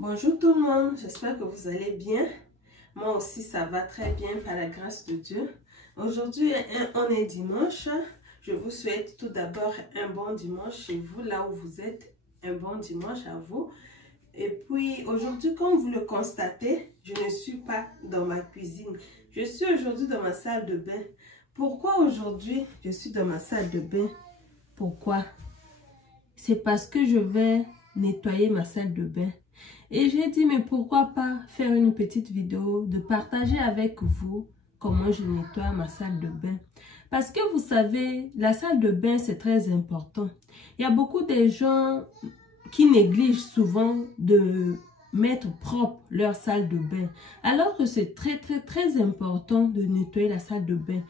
Bonjour tout le monde, j'espère que vous allez bien. Moi aussi ça va très bien par la grâce de Dieu. Aujourd'hui on est dimanche. Je vous souhaite tout d'abord un bon dimanche chez vous, là où vous êtes. Un bon dimanche à vous. Et puis aujourd'hui, comme vous le constatez, je ne suis pas dans ma cuisine. Je suis aujourd'hui dans ma salle de bain. Pourquoi aujourd'hui je suis dans ma salle de bain? Pourquoi? C'est parce que je vais nettoyer ma salle de bain. Et j'ai dit, mais pourquoi pas faire une petite vidéo de partager avec vous comment je nettoie ma salle de bain. Parce que vous savez, la salle de bain, c'est très important. Il y a beaucoup de gens qui négligent souvent de mettre propre leur salle de bain. Alors que c'est très important de nettoyer la salle de bain.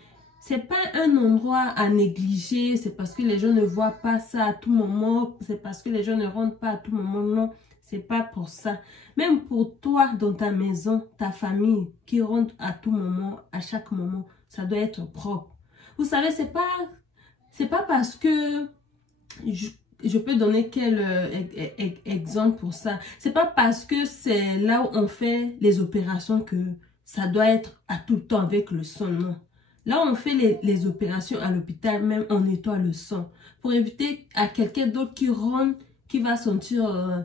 C'est pas un endroit à négliger, c'est parce que les gens ne voient pas ça à tout moment, c'est parce que les gens ne rentrent pas à tout moment, non. C'est pas pour ça. Même pour toi, dans ta maison, ta famille, qui rentre à tout moment, à chaque moment, ça doit être propre. Vous savez, c'est pas parce que je peux donner quel exemple pour ça. C'est pas parce que c'est là où on fait les opérations que ça doit être à tout le temps avec le sang, non. Là, on fait les opérations à l'hôpital, même on nettoie le sang. Pour éviter à quelqu'un d'autre qui rentre, qui va sentir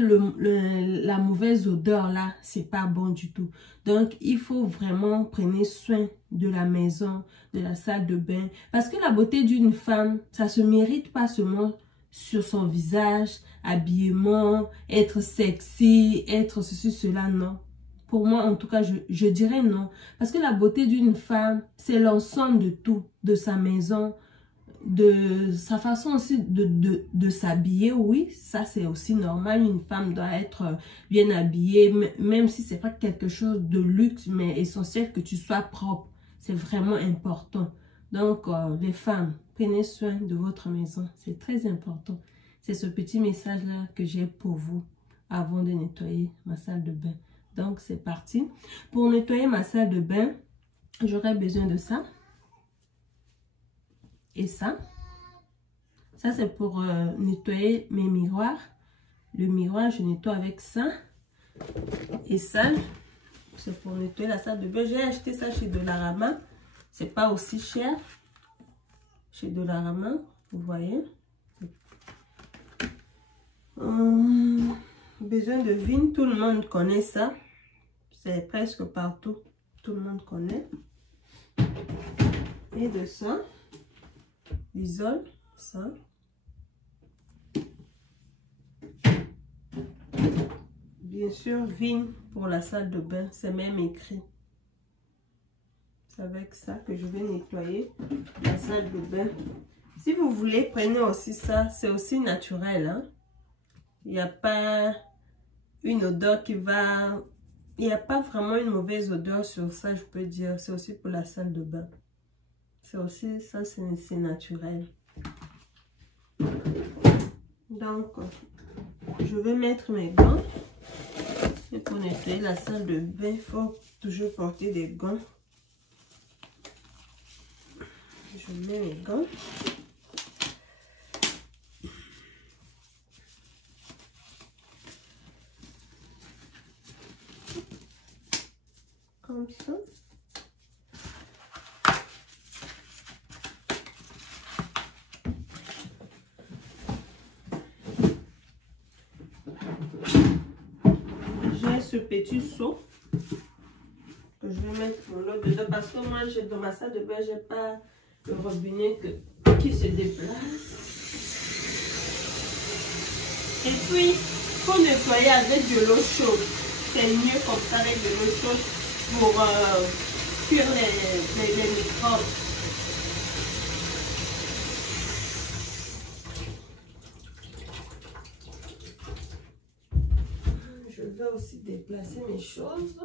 la mauvaise odeur là, c'est pas bon du tout. Donc, il faut vraiment prendre soin de la maison, de la salle de bain. Parce que la beauté d'une femme, ça se mérite pas seulement sur son visage, habillement, être sexy, être ceci, cela, non. Pour moi, en tout cas, je dirais non. Parce que la beauté d'une femme, c'est l'ensemble de tout, de sa maison, de sa façon aussi de s'habiller. Oui, ça c'est aussi normal. Une femme doit être bien habillée, même si c'est pas quelque chose de luxe, mais essentiel que tu sois propre. C'est vraiment important. Donc, les femmes, prenez soin de votre maison. C'est très important. C'est ce petit message-là que j'ai pour vous avant de nettoyer ma salle de bain. Donc, c'est parti. Pour nettoyer ma salle de bain, j'aurai besoin de ça. Et ça. Ça, c'est pour nettoyer mes miroirs. Le miroir, je nettoie avec ça. Et ça, c'est pour nettoyer la salle de bain. J'ai acheté ça chez Dollarama. C'est pas aussi cher. Chez Dollarama, vous voyez. Besoin de vigne, tout le monde connaît ça. C'est presque partout. Tout le monde connaît. Et de ça, l'isole, ça. Bien sûr, vigne pour la salle de bain, c'est même écrit. C'est avec ça que je vais nettoyer la salle de bain. Si vous voulez, prenez aussi ça, c'est aussi naturel. Hein? Il n'y a pas une odeur qui va... Il n'y a pas vraiment une mauvaise odeur sur ça, je peux dire. C'est aussi pour la salle de bain. C'est aussi, ça c'est naturel. Donc, je vais mettre mes gants. Et pour nettoyer la salle de bain, il faut toujours porter des gants. Je mets mes gants. Comme ça. J'ai ce petit seau que je vais mettre mon eau dedans parce que moi, dans ma salle de bain, j'ai pas le robinet qui se déplace. Et puis, il faut nettoyer avec de l'eau chaude. C'est mieux comme ça avec de l'eau chaude pour cuire les microbes. Je vais aussi déplacer mes choses.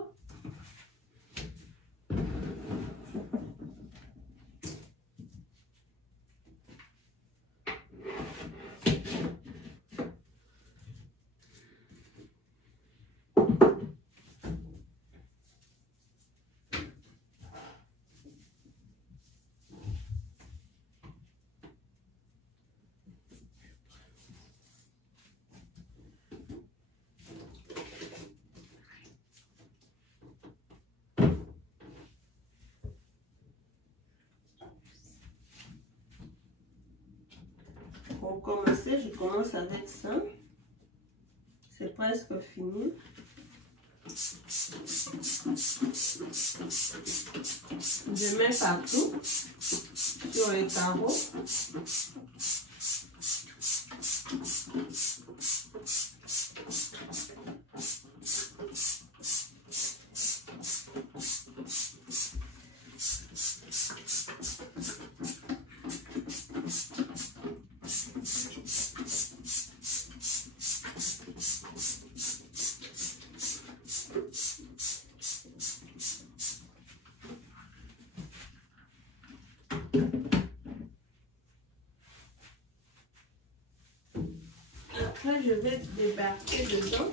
Pour commencer, je commence avec ça. C'est presque fini. Je mets partout sur les carreaux. Après, je vais débarquer dedans.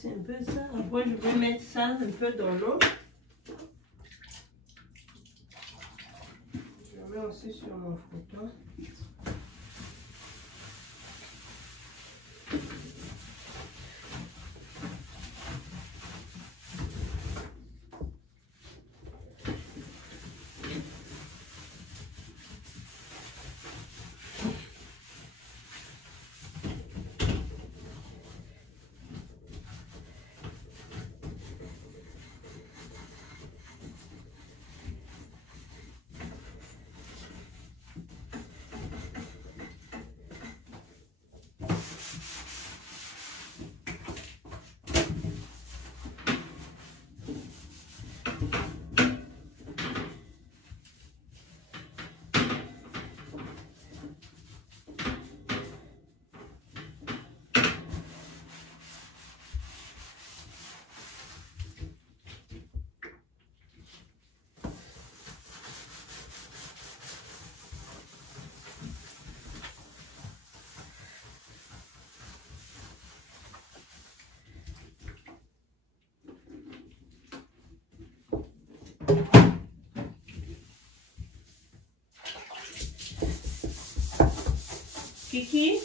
C'est un peu ça. Après, je vais mettre ça un peu dans l'eau. Je mets aussi sur mon frottoir. Kiki,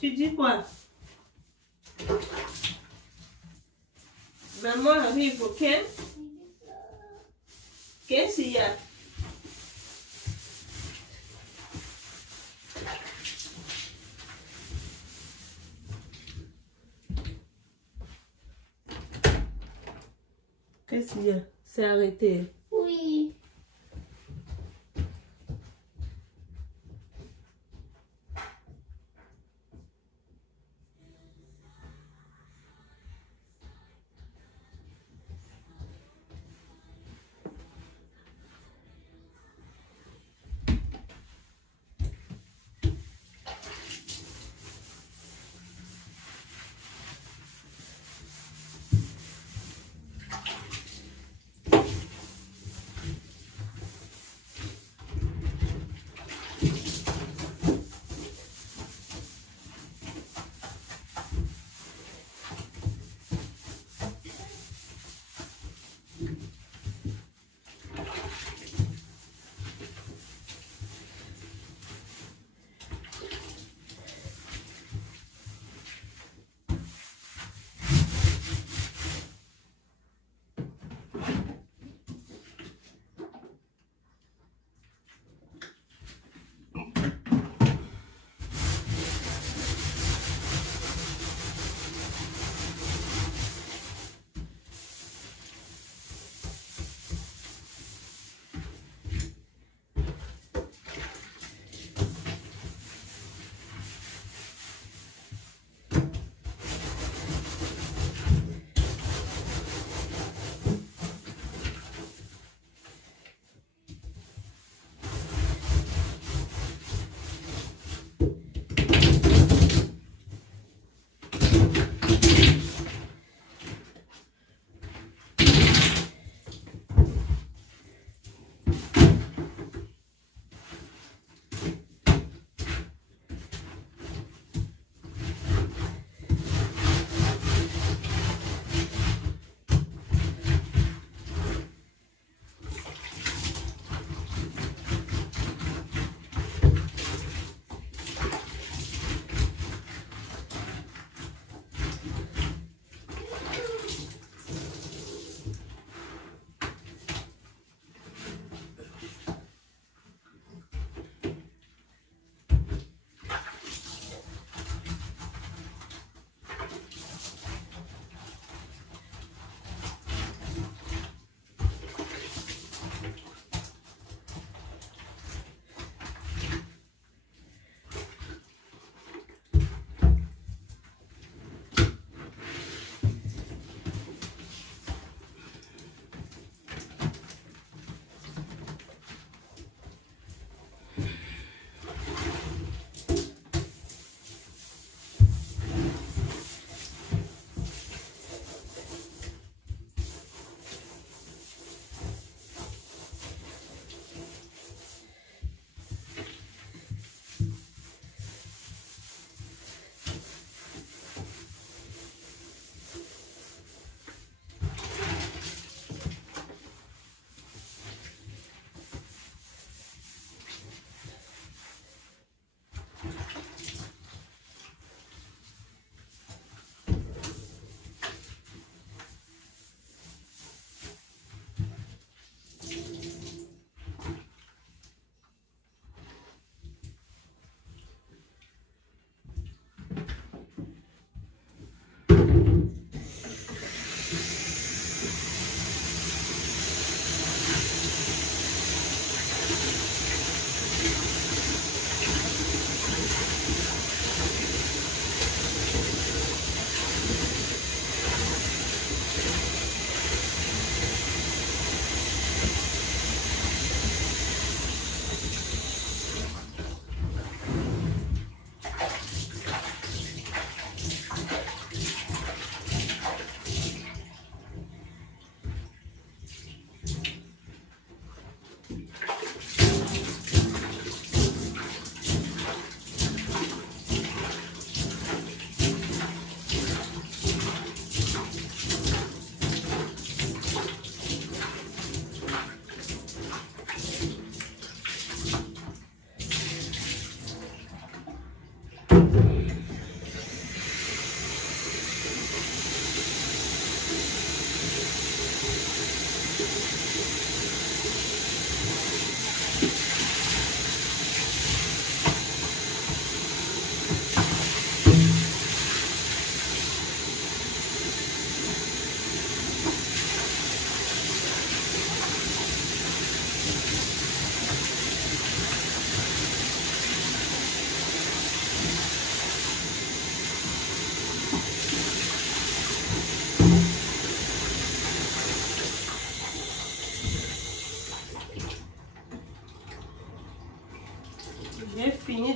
tu dis quoi? Maman arrive, ok? Qu'est-ce qu'il y a? Reste bien. C'est arrêté. Oui.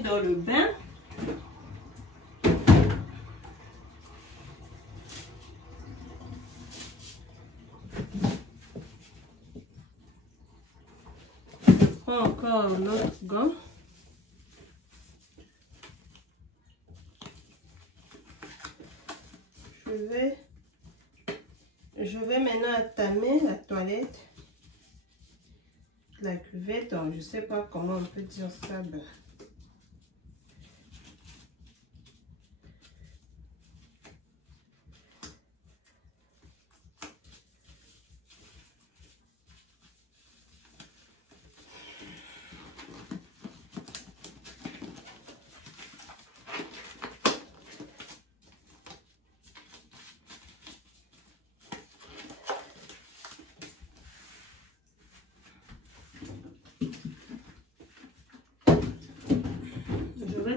mis dans le bain. Je prends encore l'autre gant. Je vais maintenant attamer la toilette, la cuvette, donc je ne sais pas comment on peut dire ça. Ben.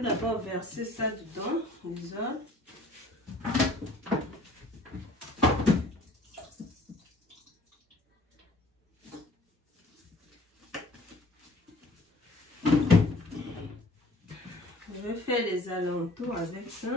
D'abord verser ça dedans, l'isole. Je vais faire les alentours avec ça.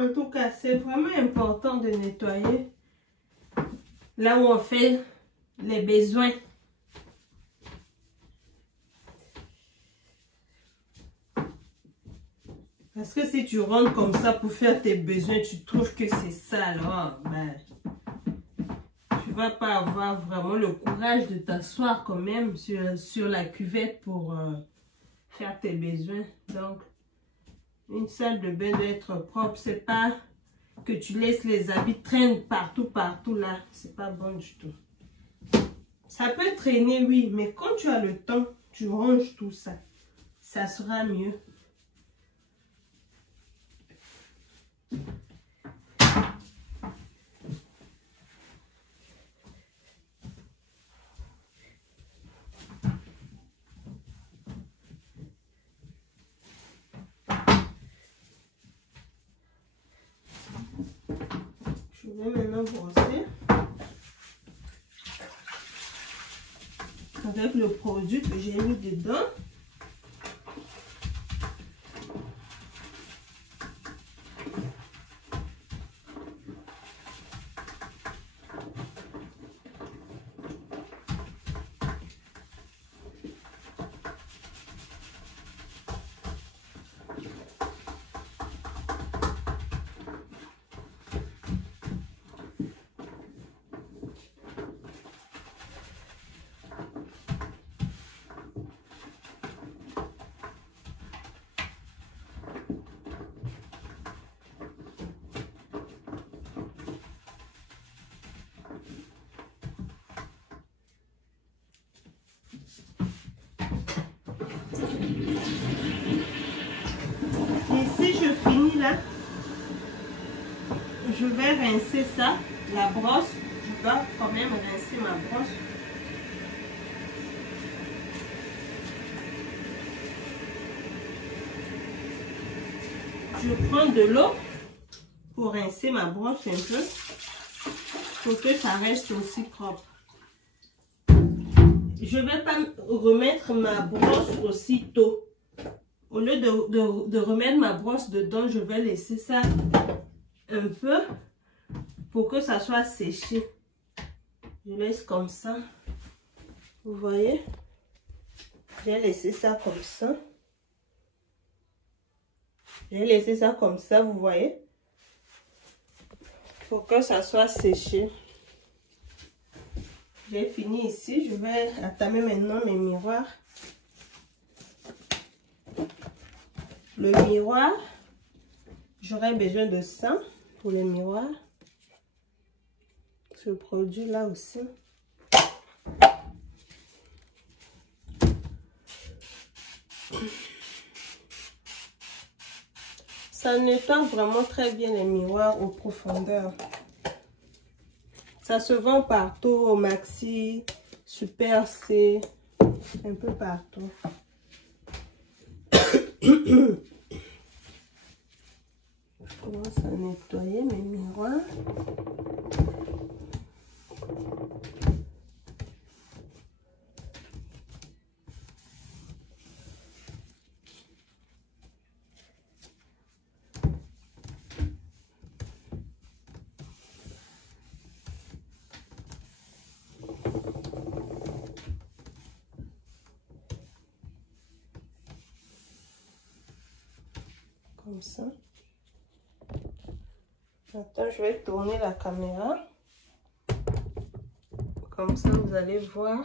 En tout cas, c'est vraiment important de nettoyer là où on fait les besoins. Parce que si tu rentres comme ça pour faire tes besoins, tu trouves que c'est sale, oh, ben, tu vas pas avoir vraiment le courage de t'asseoir quand même sur la cuvette pour faire tes besoins. Donc, une salle de bain doit être propre. C'est pas que tu laisses les habits traîner partout là. C'est pas bon du tout. Ça peut traîner, oui, mais quand tu as le temps, tu ranges tout ça. Ça sera mieux. Je vais maintenant brosser avec le produit que j'ai mis dedans. Là, je vais rincer ça, la brosse. Je dois quand même rincer ma brosse. Je prends de l'eau pour rincer ma brosse un peu, pour que ça reste aussi propre. Je vais pas remettre ma brosse aussitôt. Au lieu de remettre ma brosse dedans, je vais laisser ça un peu pour que ça soit séché. Je laisse comme ça. Vous voyez? J'ai laissé ça comme ça. J'ai laissé ça comme ça, vous voyez. Pour que ça soit séché. J'ai fini ici. Je vais attamer maintenant mes miroirs. Le miroir, j'aurai besoin de ça pour le miroir. Ce produit là aussi. Ça nettoie vraiment très bien les miroirs aux profondeurs. Ça se vend partout, au Maxi, Super C, un peu partout. Je commence à nettoyer mes miroirs. Comme ça. Maintenant, je vais tourner la caméra. Comme ça, vous allez voir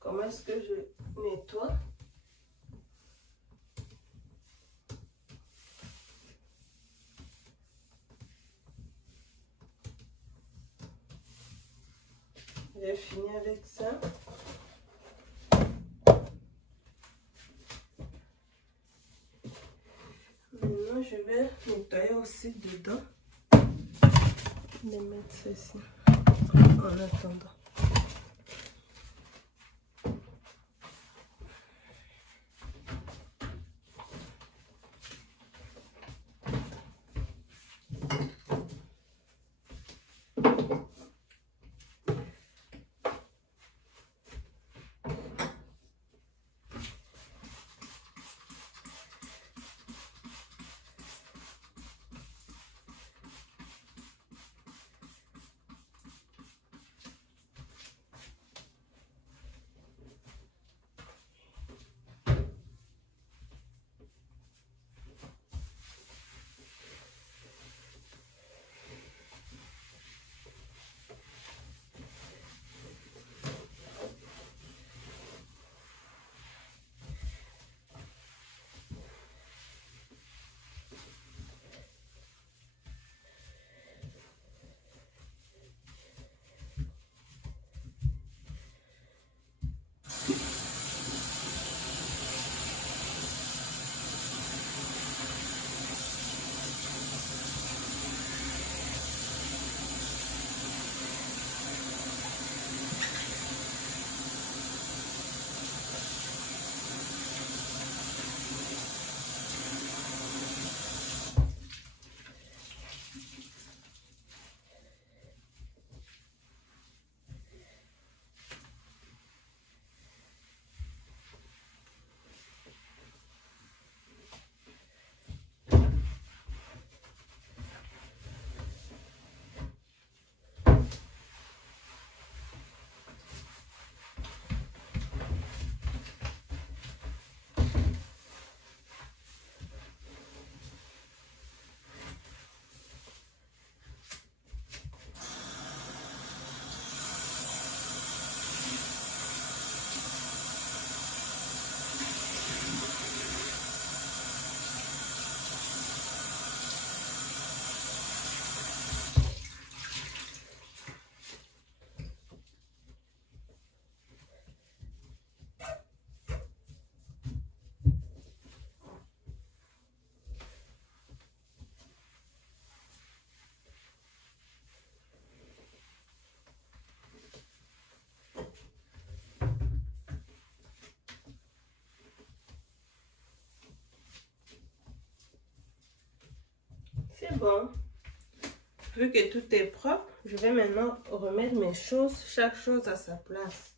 comment est-ce que je nettoie. J'ai fini avec ça. Maintenant, je vais nettoyer aussi dedans. Je vais mettre ceci en attendant. C'est bon. Vu que tout est propre, je vais maintenant remettre mes choses, chaque chose à sa place.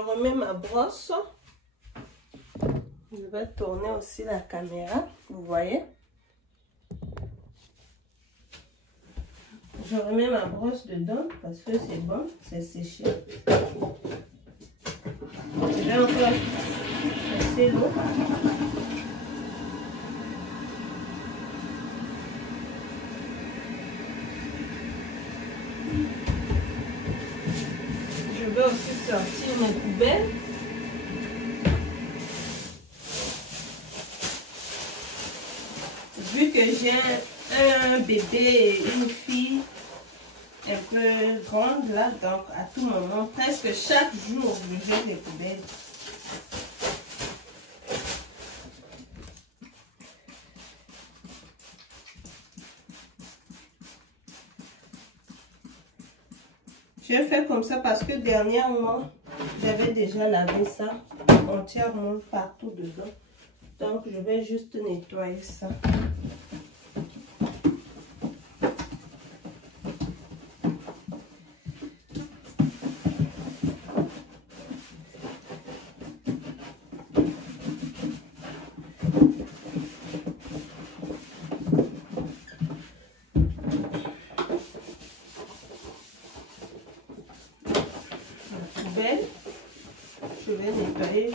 remets ma brosse. Je vais tourner aussi la caméra, vous voyez. Je remets ma brosse dedans parce que c'est bon, c'est séché. Je vais encore passer l'eau. Je vais aussi sortir mes poubelles. Vu que j'ai un bébé et une fille un peu grande là, donc à tout moment, presque chaque jour, je jette les poubelles. J'ai fait comme ça parce que dernièrement, j'avais déjà lavé ça entièrement partout dedans. Donc, je vais juste nettoyer ça. Je vais nettoyer.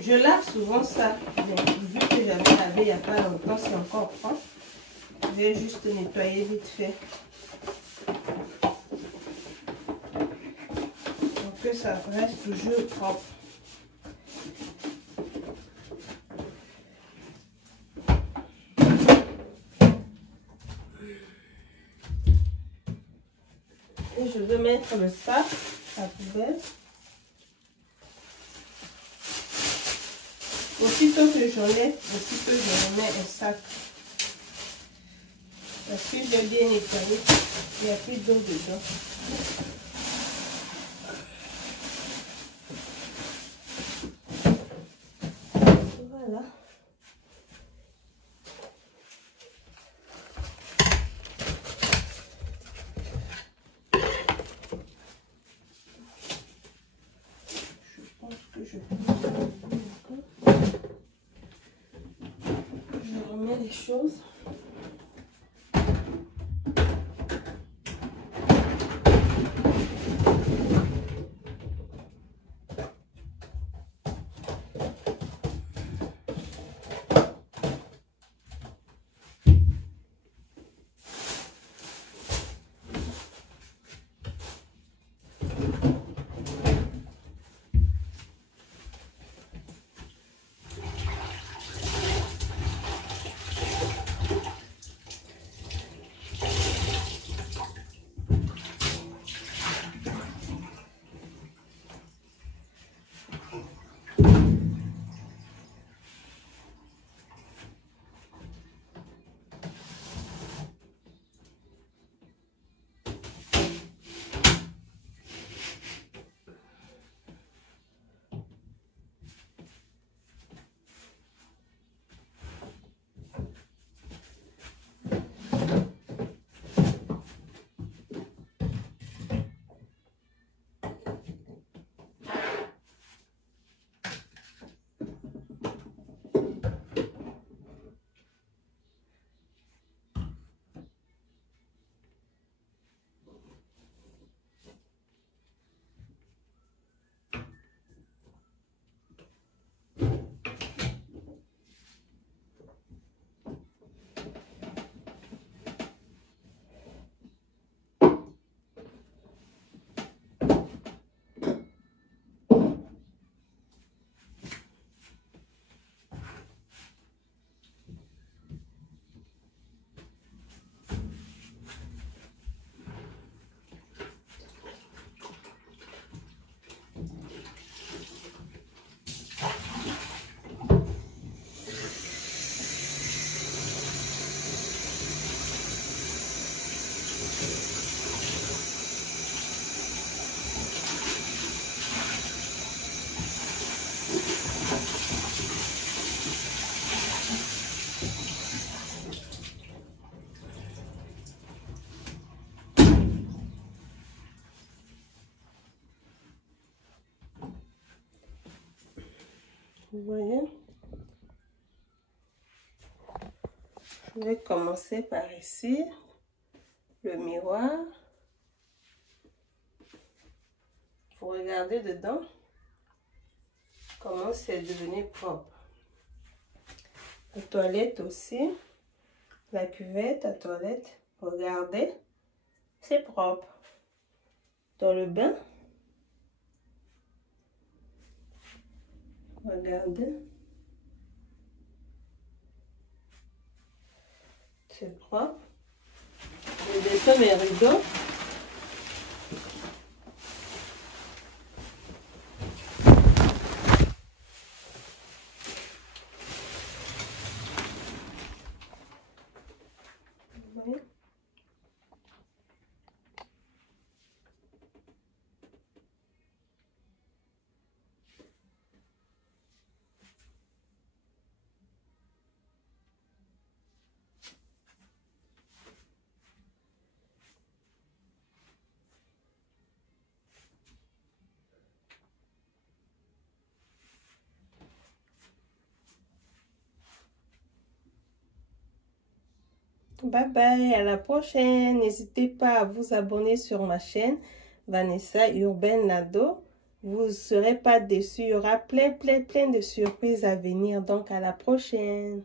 Je lave souvent ça. Mais vu que j'avais lavé il n'y a pas longtemps, c'est encore propre. Je vais juste nettoyer vite fait. Pour que ça reste toujours propre. Et je vais mettre le sac à la poubelle. Aussitôt que j'enlève, aussitôt je remets un sac. Parce que j'ai bien nettoyé, il n'y a plus d'eau dedans. Voilà. Je pense que je remets les choses. Vous voyez? Je vais commencer par ici, le miroir. Vous regardez dedans comment c'est devenu propre. La toilette aussi, la cuvette à toilette, regardez, c'est propre. Dans le bain, regardez, c'est propre. Je descends mes rideaux. Bye bye, à la prochaine. N'hésitez pas à vous abonner sur ma chaîne Vanessa Urbaine Nadeau. Vous ne serez pas déçus. Il y aura plein de surprises à venir. Donc à la prochaine.